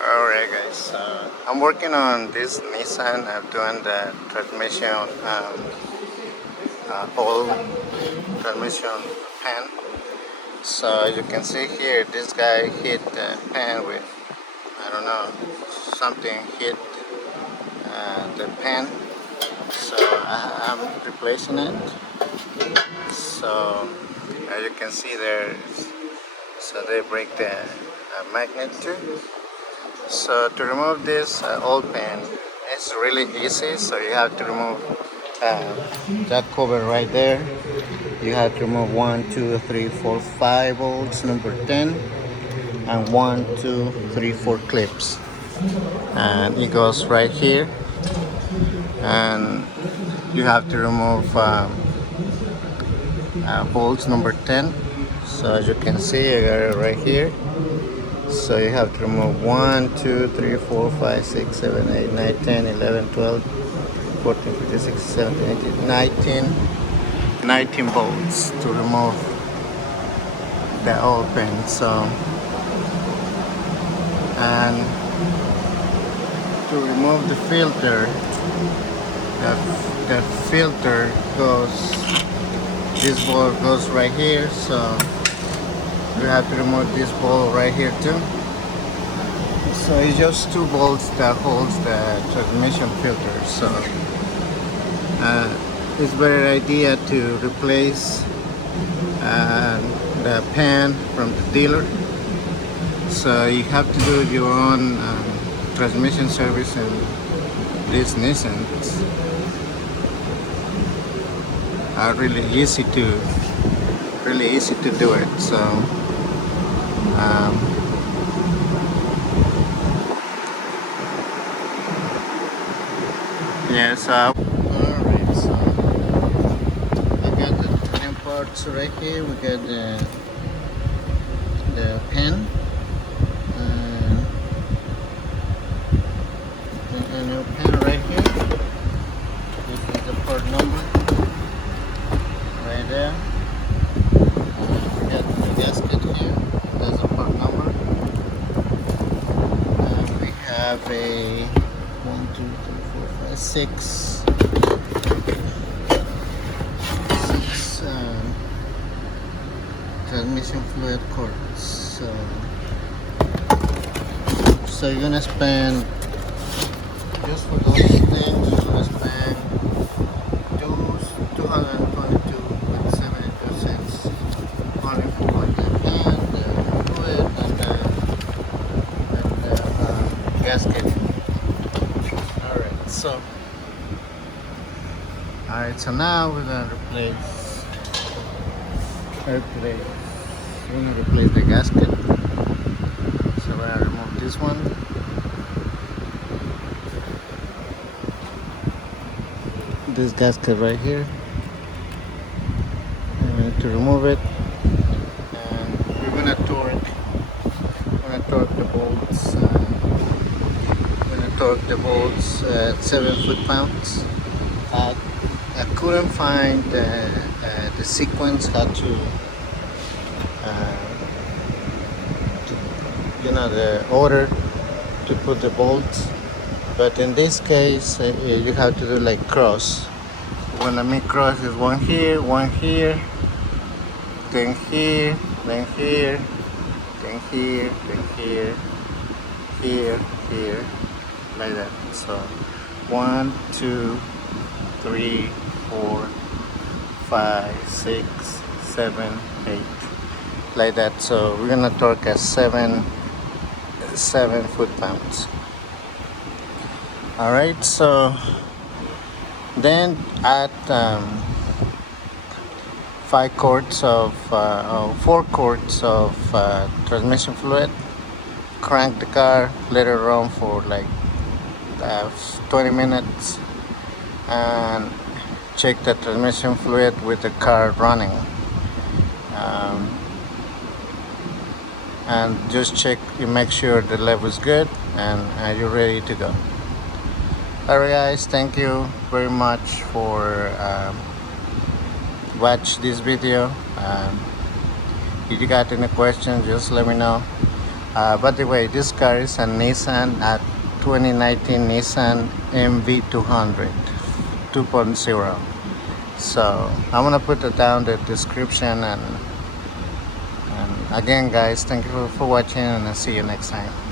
Alright guys, I'm working on this Nissan. I'm doing the transmission, oil transmission pan. So as you can see here, this guy hit the pan with, I don't know, something hit the pan. So I'm replacing it. So as you can see there, so they break the magnet too. So to remove this old pan, it's really easy. So you have to remove uh, that cover right there. You have to remove 1, 2, 3, 4, 5 bolts, number 10, and 1, 2, 3, 4 clips. And it goes right here. And you have to remove bolts number 10. So as you can see, I got it right here. So you have to remove 1, 2, 3, 4, 5, 6, 7, 8, 9, 10, 11, 12, 14, 15, 16, 17, 18, 19 bolts to remove the oil pin. So, and to remove the filter, the filter goes, this ball goes right here. So we have to remove this ball right here too. So it's just 2 bolts that holds the transmission filter. So it's better idea to replace the pan from the dealer. So you have to do your own transmission service in these Nissans. Are really easy to do it. So yes. Alright, so I got the 10 parts right here. We got the pen and a new pen right here. This is the part number right there. We got the gasket here. That's the part number. And we have a 1, 2, 3, 4, 5, 6 transmission fluid cords. So you're gonna spend, just for those things, you're gonna spend 222.72 cents only for the pan, the fluid, and the gasket. Alright, so now we're gonna replace the gasket. So we're gonna remove this one. This gasket right here. And we need to remove it. And we're gonna torque the bolts. We're gonna torque the bolts at 7 foot-pounds. I couldn't find the sequence how to the order to put the bolts, but in this case you have to do like cross. When I mean cross is one here, then here, then here, then here, then here, here, like that. So 1, 2, 3, 4, 5, 6, 7, 8, like that. So we're gonna torque at 7 foot-pounds. All right, so then add 4 quarts of transmission fluid. Crank the car, let it run for like 20 minutes, and check the transmission fluid with the car running. And just check, you make sure the level is good, and you're ready to go. Alright guys, thank you very much for watch this video. If you got any questions, just let me know. By the way, this car is a Nissan 2019 Nissan MV200 2.0. So I'm gonna put it down the description, and again guys, thank you for watching, and I'll see you next time.